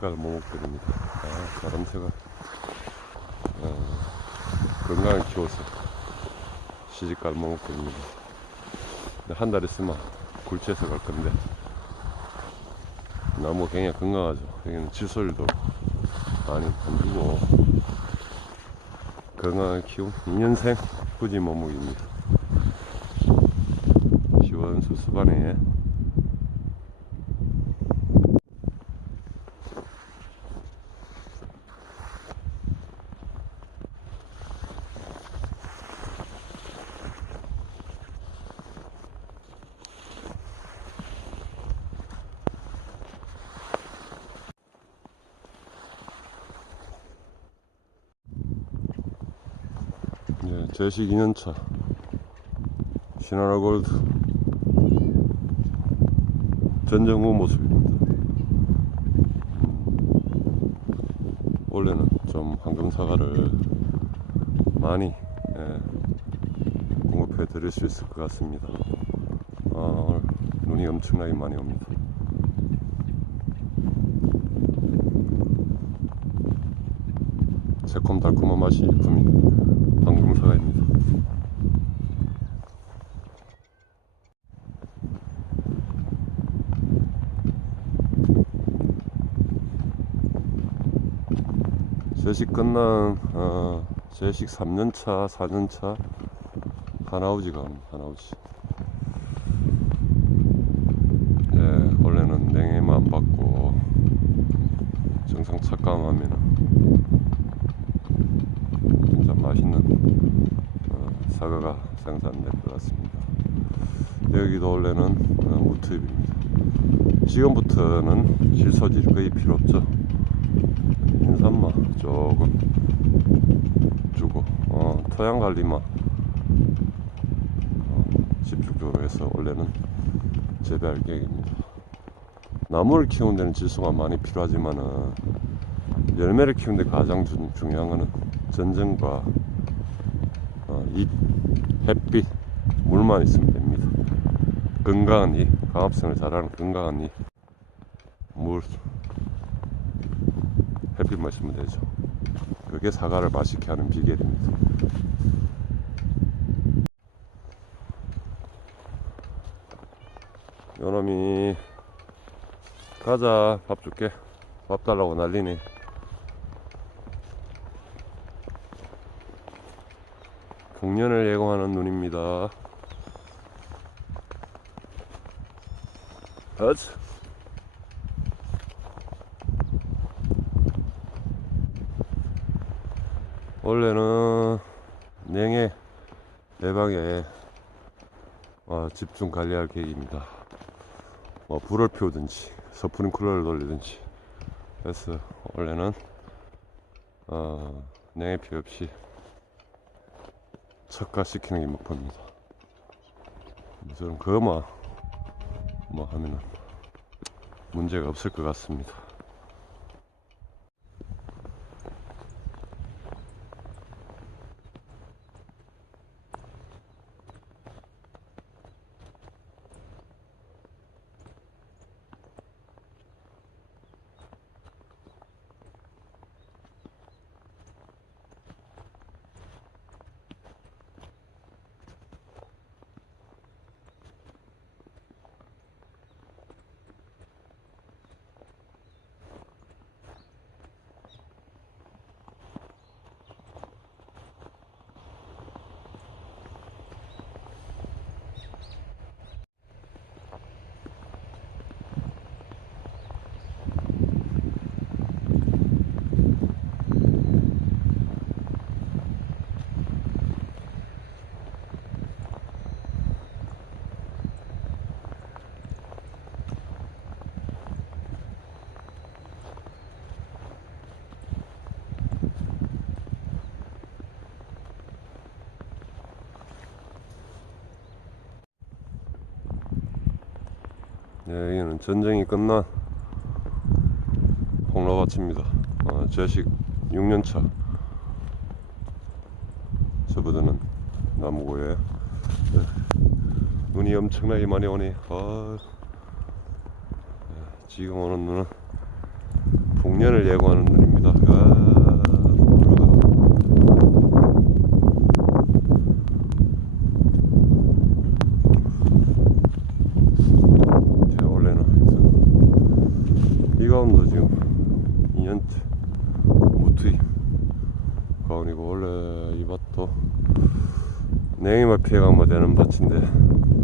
시집갈 모목들입니다. 아, 가람새가 어, 건강을 키워서 시집갈 모목들입니다. 한 달 있으면 굴치해서 갈 건데 나무가 굉장히 건강하죠. 여기는 칠솔도 많이 안 주고 건강을 키운 2년생 후지 모목입니다. 시원수 수반에 네, 제식 2년차 시나라 골드 전정 후 모습입니다. 음, 원래는 좀 황금 사과를 많이 예, 공급해 드릴 수 있을 것 같습니다. 아, 오늘 눈이 엄청나게 많이 옵니다. 새콤달콤한 맛이 일품인 황금 사과입니다. 제식 끝난 어, 제식 3년차 4년차 하나우지가 옵니다 하나우지 예, 원래는 냉해만 안 받고 정상 착감하면 맛있는 어, 사과가 생산될 것 같습니다. 여기도 원래는 어, 무투입입니다. 지금부터는 질소질 거의 필요 없죠. 인삼마 조금 주고 어, 토양 관리만 어, 집중적으로 해서 원래는 재배할 계획입니다. 나무를 키우는 데는 질소가 많이 필요하지만은 열매를 키우는 데 가장 주- 중요한 거는 전정과 어, 잎, 햇빛, 물만 있으면 됩니다. 건강한 잎, 강합성을 잘하는 건강한 잎, 물, 햇빛만 있으면 되죠. 그게 사과를 맛있게 하는 비결입니다. 요놈이 가자 밥 줄게 밥 달라고 난리네 풍년을 예고하는 눈입니다. 어츠 원래는 냉해 예방에 어, 집중 관리할 계획입니다. 뭐 불을 피우든지 스프링클러를 돌리든지. 그래서 원래는 어, 냉해 피해 없이 척가시키는 게 목표입니다. 저는 그만 뭐 하면은 문제가 없을 것 같습니다. 네, 여기는 전쟁이 끝난 홍로밭입니다. 어, 제식 6년차 저보다는 나무고에 네. 눈이 엄청나게 많이 오네. 아, 네, 지금 오는 눈은 복년을 예고하는 눈입니다. 아, 돌아가. 제가 원래는 하여튼 이 가운도 지금 2년째 무트이 가온이고 원래 이 밭도 냉이만 피해가면 되는 밭인데